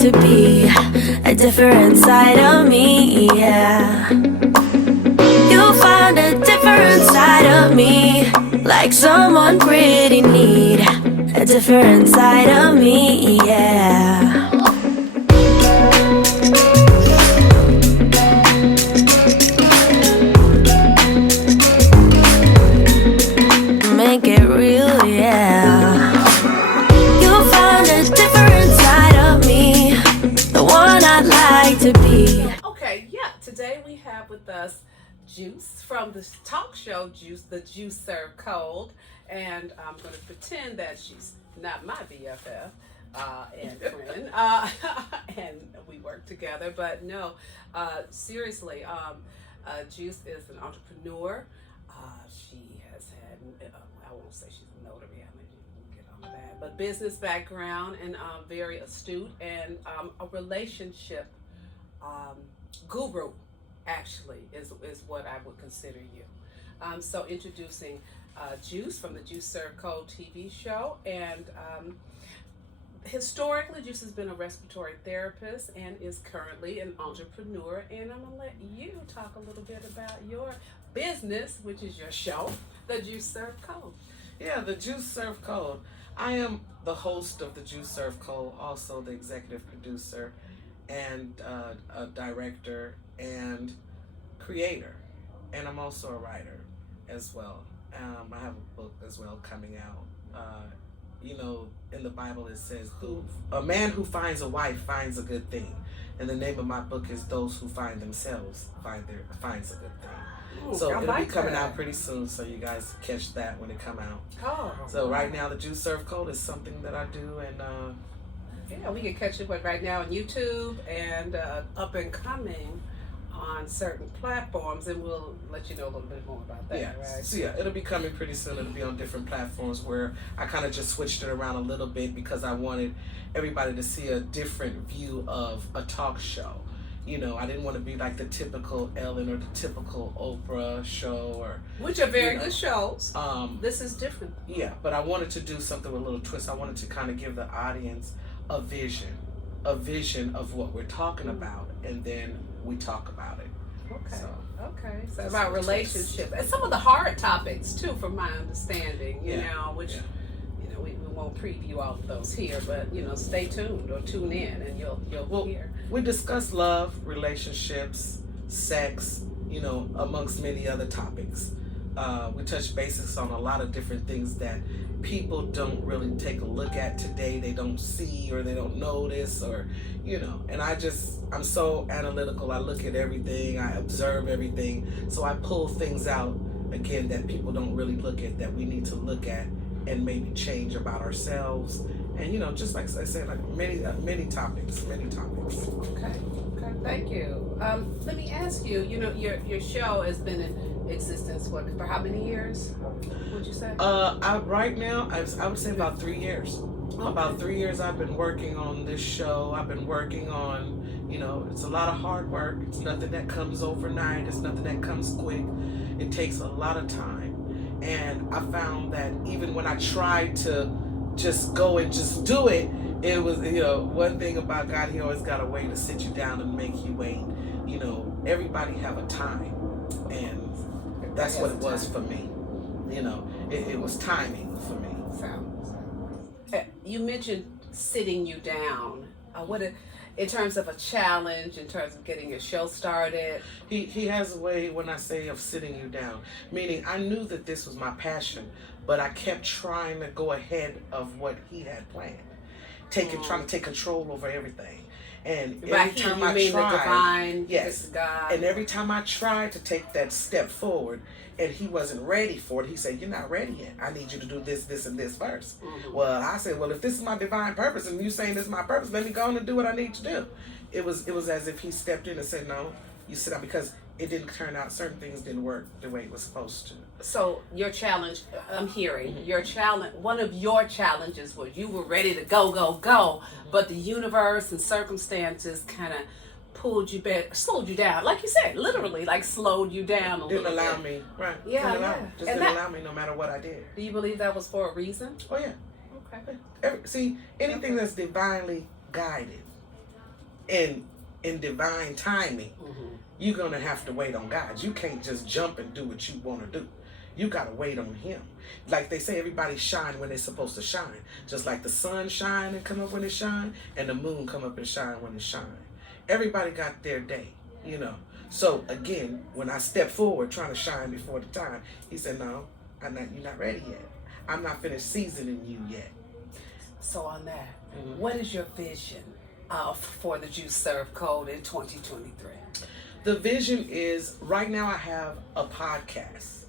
to be a different side of me, yeah. You'll find a different side of me, like someone pretty neat. A different side of me, yeah. Make it real, yeah. You'll find a different side of me, the one I'd like to be. Okay, yeah, today we have with us Juice from the talk show Juice, the Juice Serve Cold, and I'm going to pretend that she's not my BFF and friend, and we work together, but no, seriously, Juice is an entrepreneur. She has had, I won't say she's a notary, I mean, you can get on that, but business background and very astute and a relationship guru, actually, is what I would consider you. So introducing Juice from the Juice Serve Cold TV show, and historically Juice has been a respiratory therapist and is currently an entrepreneur, and I'm going to let you talk a little bit about your business, which is your show, the Juice Serve Cold. Yeah, the Juice Serve Cold. I am the host of the Juice Serve Cold, also the executive producer and a director and creator, and I'm also a writer as well. I have a book as well coming out. You know, in the Bible it says, a man who finds a wife finds a good thing. And the name of my book is Those Who Find Themselves Finds a Good Thing. Ooh, So I it'll like be coming that. out pretty soon, so you guys catch that when it come out. Oh. So right now the Juice Serve Cold is something that I do, and Yeah, we can catch it right now on YouTube and up and coming on certain platforms, and we'll let you know a little bit more about that, yeah, right? so yeah, it'll be coming pretty soon. It'll be on different platforms where I kind of just switched it around a little bit because I wanted everybody to see a different view of a talk show. You know, I didn't want to be like the typical Ellen or the typical Oprah show, or Which are very you know, good shows. This is different. Yeah, but I wanted to do something with a little twist. I wanted to kind of give the audience a vision of what we're talking about, and then we talk about it. Okay. So So about relationships and some of the hard topics too, from my understanding. You Yeah, know, which yeah. you know we won't preview all of those here, but you know, stay tuned or tune in, and you'll hear. We discuss love, relationships, sex, you know, amongst many other topics. We touch basics on a lot of different things that people don't really take a look at today. They don't see, or they don't notice, or, you know, and I'm so analytical. I look at everything, I observe everything. So I pull things out, again, that people don't really look at, that we need to look at and maybe change about ourselves. And, you know, just like I said, like many topics. Okay. Thank you. Let me ask you. You know, your show has been in existence for how many years? Would you say? Right now, I would say about 3 years. Okay. About 3 years I've been working on this show. I've been working on, you know, it's a lot of hard work. It's nothing that comes overnight. It's nothing that comes quick. It takes a lot of time. And I found that even when I tried to just go and just do it, it was, you know, one thing about God, he always got a way to sit you down and make you wait. You know, everybody have a time. And that's what it was for me. You know, it was timing for me. You mentioned sitting you down. In terms of a challenge, in terms of getting your show started? He has a way, when I say of sitting you down, meaning I knew that this was my passion, but I kept trying to go ahead of what he had planned. Trying to take control over everything. And every time I tried, the divine, yes, God. And every time I tried to take that step forward, and he wasn't ready for it, he said, "You're not ready yet. I need you to do this, this, and this first." Mm-hmm. Well, I said, "Well, if this is my divine purpose, and you saying this is my purpose, let me go on and do what I need to do." It was as if he stepped in and said, "No, you sit down," because it didn't turn out. Certain things didn't work the way it was supposed to. So your challenge, I'm hearing, your challenge, one of your challenges was you were ready to go, but the universe and circumstances kind of pulled you back, slowed you down, like you said, literally, like slowed you down a little bit. Didn't allow me, right? Yeah, didn't allow yeah. me. Just didn't allow me, no matter what I did. Do you believe that was for a reason? Oh yeah. Okay. See, anything that's divinely guided, in divine timing, you're going to have to wait on God. You can't just jump and do what you want to do. You got to wait on him. Like they say, everybody shine when they're supposed to shine. Just like the sun shine and come up when it shine, and the moon come up and shine when it shine. Everybody got their day, you know. So again, when I stepped forward trying to shine before the time, he said, no, you're not ready yet. I'm not finished seasoning you yet. So on that, what is your vision for the Juice Serve Code in 2023? The vision is, right now I have a podcast,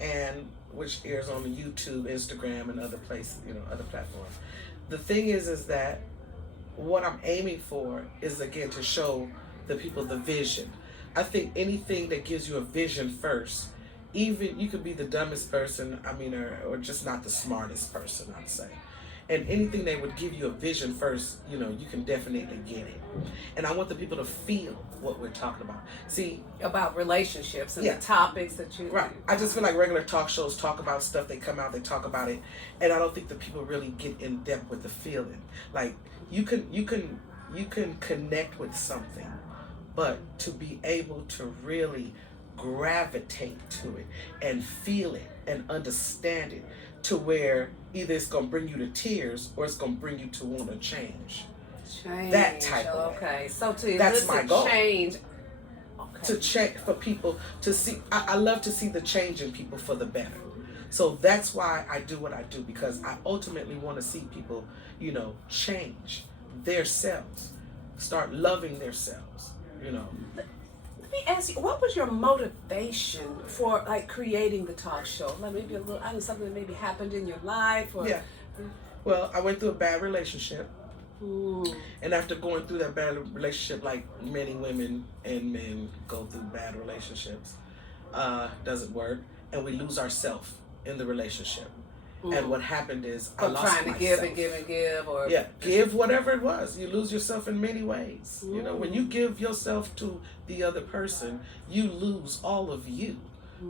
and which airs on YouTube, Instagram, and other places, you know, other platforms. The thing is that what I'm aiming for is, again, to show the people the vision. I think anything that gives you a vision first, even you could be the dumbest person, or just not the smartest person, I'd say. And anything that would give you a vision first, you know, you can definitely get it. And I want the people to feel what we're talking about. See, about relationships and the topics that you... Right. I just feel like regular talk shows talk about stuff, they come out, they talk about it, and I don't think the people really get in depth with the feeling. Like, you can connect with something, but to be able to really gravitate to it and feel it and understand it, to where either it's going to bring you to tears or it's going to bring you to want to change. That type of way. So to that's my goal. Change. To check for people to see. I love to see the change in people for the better. So that's why I do what I do, because I ultimately want to see people, you know, change themselves, start loving themselves, you know. Let me ask you, what was your motivation for like creating the talk show? Like maybe something that maybe happened in your life, or Well, I went through a bad relationship. And after going through that bad relationship, like many women and men go through bad relationships, doesn't work, and we lose ourselves in the relationship. And what happened is I lost trying to myself. give, or give whatever it was. You lose yourself in many ways. You know, when you give yourself to the other person, you lose all of you.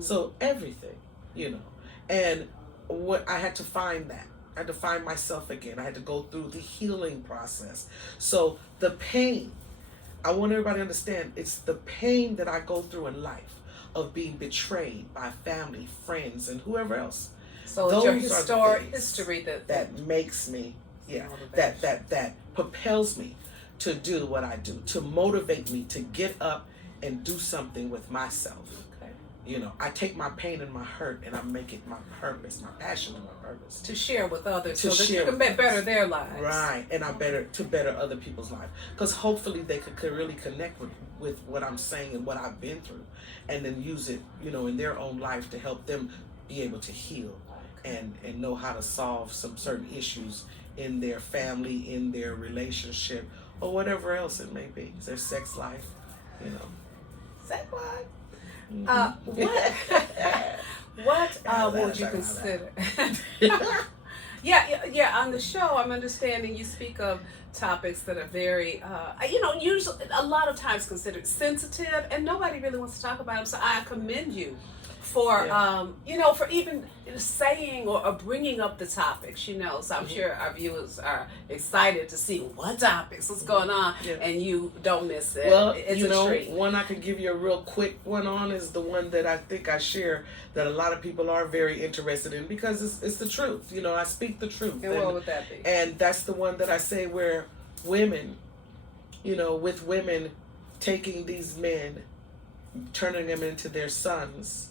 So everything, you know. And what I had to find that. I had to find myself again. I had to go through the healing process. So the pain, I want everybody to understand, it's the pain that I go through in life of being betrayed by family, friends, and whoever else. So it's your history that makes me, that propels me to do what I do, to motivate me to get up and do something with myself. You know, I take my pain and my hurt and I make it my purpose, my passion and my purpose. To share with others so that you can better their lives. Right, and better other people's lives. Because hopefully they could really connect with what I'm saying and what I've been through, and then use it, you know, in their own life to help them be able to heal and know how to solve some certain issues in their family, in their relationship, or whatever else it may be. Their sex life, you know. Sex life? What would you consider? On the show, I'm understanding you speak of topics that are very, usually a lot of times considered sensitive, and nobody really wants to talk about them. So I commend you for, for even saying or bringing up the topics, you know. So I'm sure our viewers are excited to see what topics, what's going on, and you don't miss it. Well, it's a treat. One I could give you a real quick one on is the one that I think I share that a lot of people are very interested in, because it's the truth. You know, I speak the truth. And what would that be? And that's the one that I say where women, you know, with women taking these men, turning them into their sons,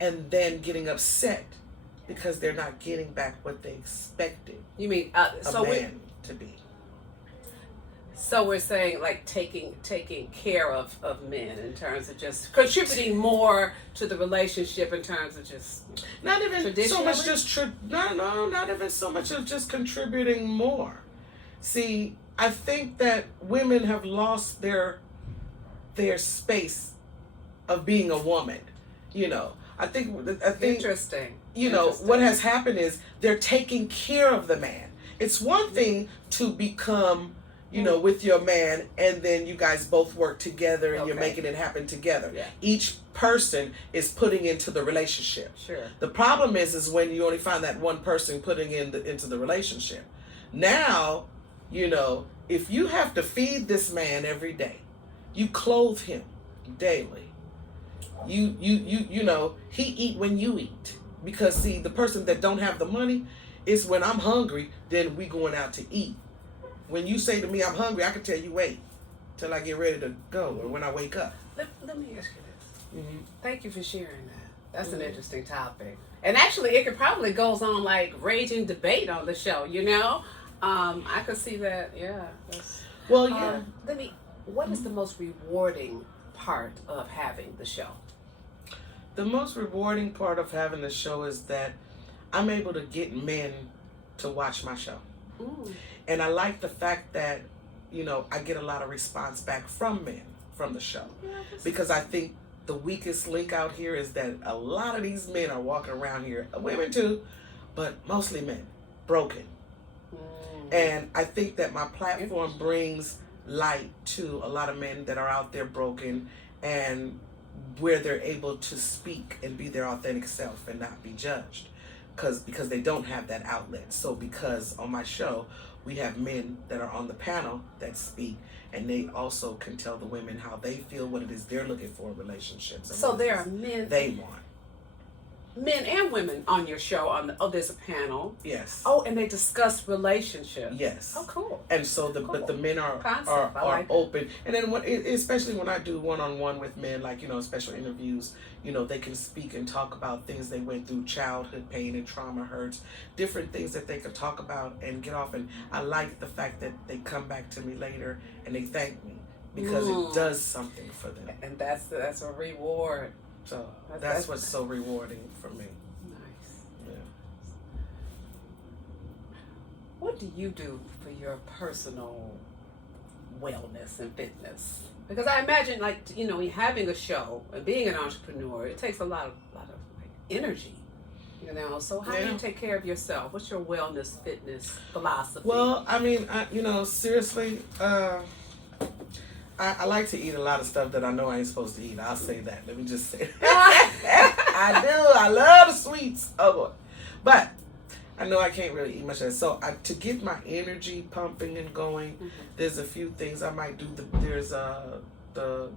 and then getting upset because they're not getting back what they expected. You mean a man to be? So we're saying like taking care of men in terms of just contributing more to the relationship in terms of just not even so much not even so much of just contributing more. See, I think that women have lost their space of being a woman. You know, I think interesting. You know, what has happened is they're taking care of the man. It's one thing to become, you know, with your man, and then you guys both work together and you're making it happen together. Yeah. Each person is putting into the relationship. Sure. The problem is when you only find that one person putting into the relationship. Now, you know, if you have to feed this man every day, you clothe him daily. You know, he eat when you eat. Because see, the person that don't have the money, is when I'm hungry, then we going out to eat. When you say to me I'm hungry, I can tell you wait till I get ready to go or when I wake up. Let me ask you this. Mm-hmm. Thank you for sharing that. That's an interesting topic. And actually, it could probably goes on like raging debate on the show, you know? I could see that, yeah. Well, yeah. What is the most rewarding part of having the show? The most rewarding part of having the show is that I'm able to get men to watch my show. Ooh. And I like the fact that, you know, I get a lot of response back from men from the show. Yeah, because I think the weakest link out here is that a lot of these men are walking around here, women too, but mostly men, broken. And I think that my platform brings light to a lot of men that are out there broken, and where they're able to speak and be their authentic self and not be judged because they don't have that outlet. So because on my show we have men that are on the panel that speak, and they also can tell the women how they feel, what it is they're looking for in relationships. And so there are men they want. Men and women on your show. There's a panel. Yes. Oh, and they discuss relationships. Yes. Oh, cool. And so but the men are like open, and then especially when I do one-on-one with men, like, you know, special interviews, you know, they can speak and talk about things they went through, childhood pain and trauma, hurts, different things that they could talk about and get off. And I like the fact that they come back to me later and they thank me because it does something for them. And that's a reward. So that's what's so rewarding for me. Nice. Yeah. What do you do for your personal wellness and fitness? Because I imagine, like, you know, having a show and being an entrepreneur, it takes a lot of like energy. You know, so how do you take care of yourself? What's your wellness, fitness philosophy? Well, I mean, you know, seriously, I like to eat a lot of stuff that I know I ain't supposed to eat. I'll say that. Let me just say that. I do. I love the sweets. Oh, boy. But I know I can't really eat much of that. So to get my energy pumping and going, there's a few things I might do. There's the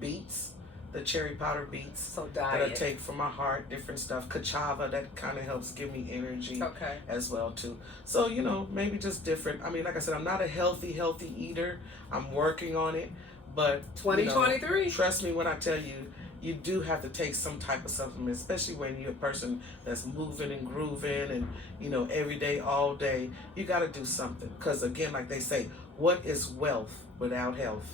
beets, the cherry powder beets so that I take for my heart, different stuff. Kachava, that kind of helps give me energy as well too. So, you know, maybe just different. I mean, like I said, I'm not a healthy eater. I'm working on it. But 2023. You know, trust me when I tell you, you do have to take some type of supplement, especially when you're a person that's moving and grooving and, you know, every day, all day. You got to do something. Because, again, like they say, what is wealth without health?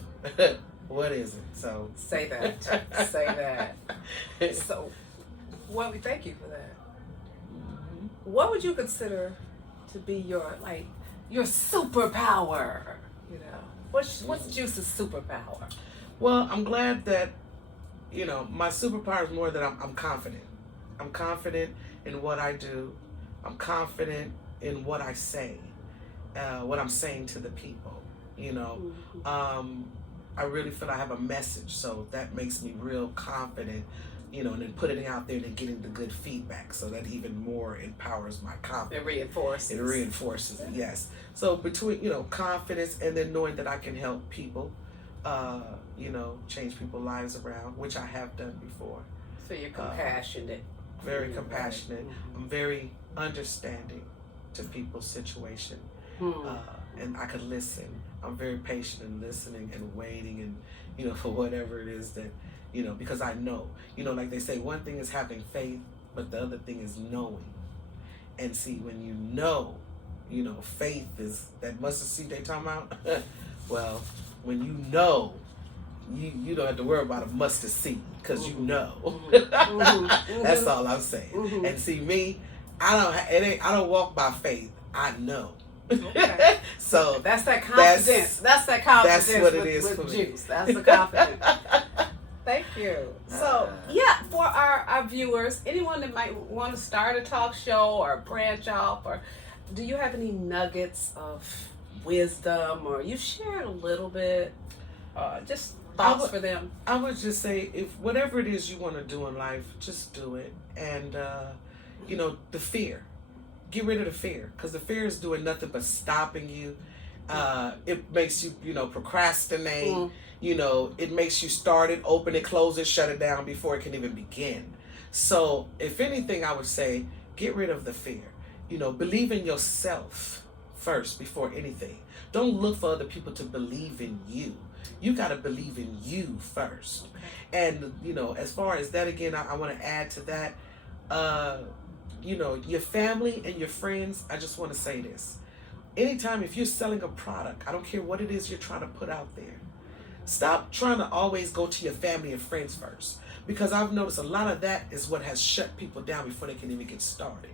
What is it? So say that. Say that. So, well, we thank you for that. Mm-hmm. What would you consider to be your superpower? You know, what's Juice's superpower? Well, I'm glad that, you know, my superpower is more that I'm confident. I'm confident in what I do. I'm confident in what I say, what I'm saying to the people. You know, I really feel I have a message, so that makes me real confident, you know, and then putting it out there and then getting the good feedback, so that even more empowers my confidence. It reinforces it, yes. So between, you know, confidence and then knowing that I can help people, you know, change people's lives around, which I have done before. So you're compassionate. Very compassionate. I'm very understanding to people's situation. And I could listen. I'm very patient in listening and waiting and, you know, for whatever it is that, you know, because I know, you know, like they say, one thing is having faith, but the other thing is knowing. And see, when you know, faith is that mustard seed they talking about. Well, when you know, you don't have to worry about a mustard seed because you know. That's all I'm saying. And see, me, I don't walk by faith. I know. Okay. So that's that confidence. That's that confidence. That's what it is with for Juice. me. That's the confidence. Thank you. So yeah, for our viewers, anyone that might want to start a talk show or branch off, or do you have any nuggets of wisdom, or you shared a little bit, just thoughts for them? I would just say, if whatever it is you want to do in life, just do it. And you know, the fear. Get rid of the fear, because the fear is doing nothing but stopping you It makes you, procrastinate. Mm. It makes you start it, open it, close it, shut it down before it can even begin. So, if anything, I would say get rid of the fear. Believe in yourself first before anything. Don't look for other people to believe in you. You got to believe in you first. Okay. And, as far as that, again, I want to add to that, your family and your friends, I just want to say this. Anytime if you're selling a product, I don't care what it is you're trying to put out there, stop trying to always go to your family and friends first. Because I've noticed a lot of that is what has shut people down before they can even get started.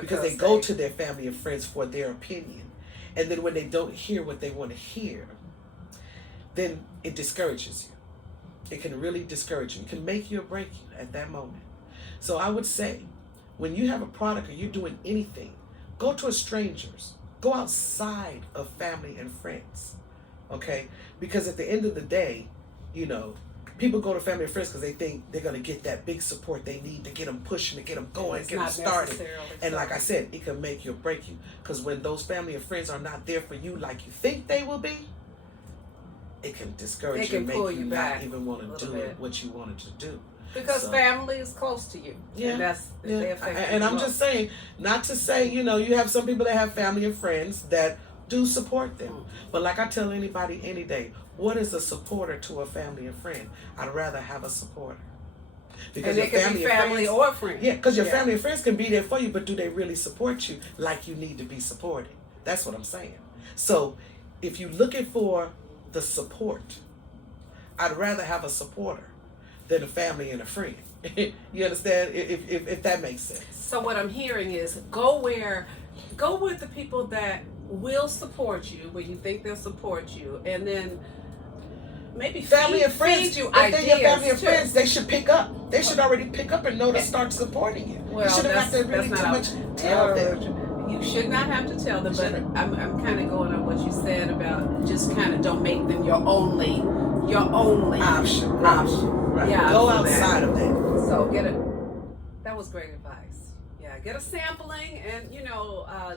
Because they go to their family and friends for their opinion. And then when they don't hear what they want to hear, then it discourages you. It can really discourage you. It can make you or break you at that moment. So I would say, when you have a product or you're doing anything, go to a stranger's. Go outside of family and friends. Okay? Because at the end of the day, people go to family and friends because they think they're going to get that big support they need to get them pushing, to get them going, get them started. And like I said, it can make you or break you. Because when those family and friends are not there for you like you think they will be, it can discourage you and make you not even want to do what you wanted to do. Because family is close to you. Yeah. And I'm just saying, not to say, you have some people that have family and friends that do support them. But like I tell anybody any day, what is a supporter to a family and friend? I'd rather have a supporter. Because your family or friends. Yeah, because your family and friends can be there for you, but do they really support you like you need to be supported? That's what I'm saying. So if you're looking for the support, I'd rather have a supporter than a family and a friend. You understand? If that makes sense. So what I'm hearing is go with the people that will support you, where you think they'll support you, and then maybe family and friends. You if they're your family and too. friends, they should pick up. They should already pick up and know to start supporting you. Well, you shouldn't have to really too much tell them. You should not have to tell them, but I'm kind of going on what you said about just kind of don't make them your only option. Right. Yeah, go outside of that. So that was great advice. Yeah, get a sampling and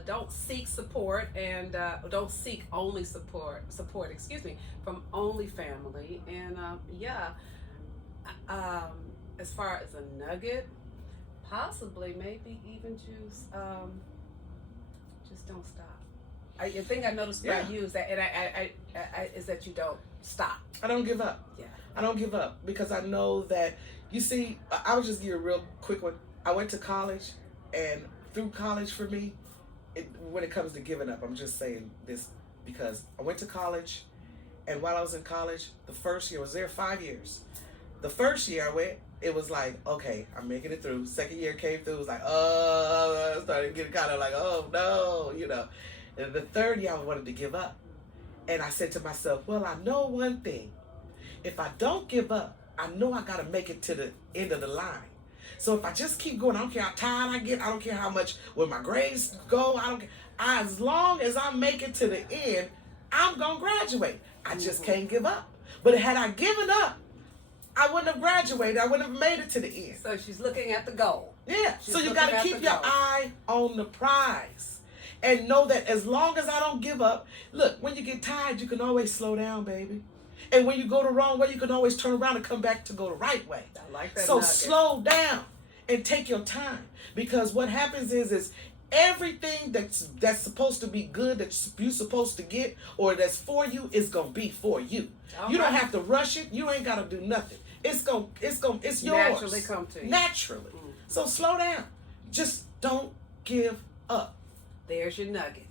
don't seek support and don't seek only support, from only family. And as far as a nugget, possibly maybe even just don't stop. I think I noticed about you is that, and I is that you don't stop. I don't give up. Yeah, I don't give up because I know that. You see, I would just give you a real quick one. I went to college, and through college for me, when it comes to giving up, I'm just saying this because I went to college, and while I was in college, the first year I was there 5 years. The first year I went, it was like, okay, I'm making it through. Second year came through, it was like, I started getting kind of like, oh no, And the third year I wanted to give up. And I said to myself, well, I know one thing. If I don't give up, I know I got to make it to the end of the line. So if I just keep going, I don't care how tired I get, I don't care how much, where my grades go, I don't care. As long as I make it to the end, I'm going to graduate. I just can't give up. But had I given up, I wouldn't have graduated. I wouldn't have made it to the end. So she's looking at the goal. Yeah. So you got to keep your eye on the prize. And know that as long as I don't give up, look, when you get tired, you can always slow down, baby. And when you go the wrong way, you can always turn around and come back to go the right way. I like that. So slow down and take your time. Because what happens is everything that's supposed to be good, that you're supposed to get, or that's for you, is going to be for you. You don't have to rush it. You ain't got to do nothing. It's yours. Naturally come to you. Naturally. So slow down. Just don't give up. There's your nugget.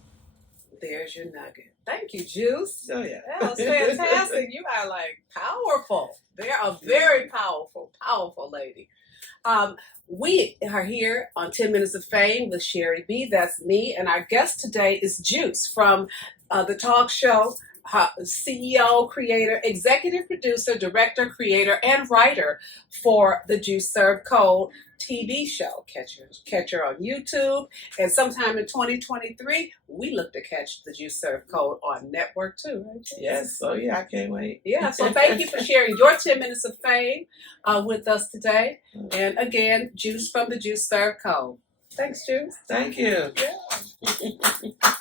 Thank you, Juice. Oh, yeah. That was fantastic. You are powerful. They're a very powerful lady. We are here on 10 Minutes of Fame with Sherri B. That's me. And our guest today is Juice from the talk show, CEO, creator, executive producer, director, creator, and writer for the Juice Serve Cold TV show. Catch her on YouTube. And sometime in 2023, we look to catch the Juice Serve Cold on network too, right? Yes. So yeah, I can't wait. Yeah. So thank you for sharing your 10 minutes of fame with us today. And again, Juice from the Juice Serve Cold. Thanks, Juice. Thank you. Yeah.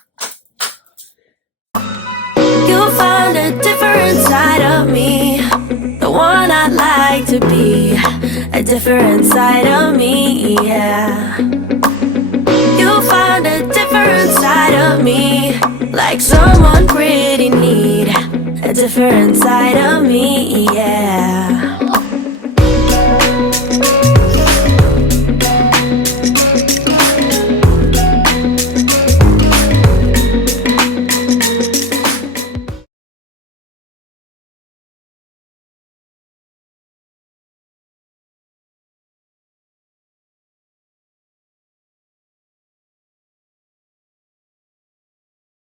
find a different side of me, the one I'd like to be, a different side of me, yeah. You'll find a different side of me, like someone pretty neat, a different side of me, yeah.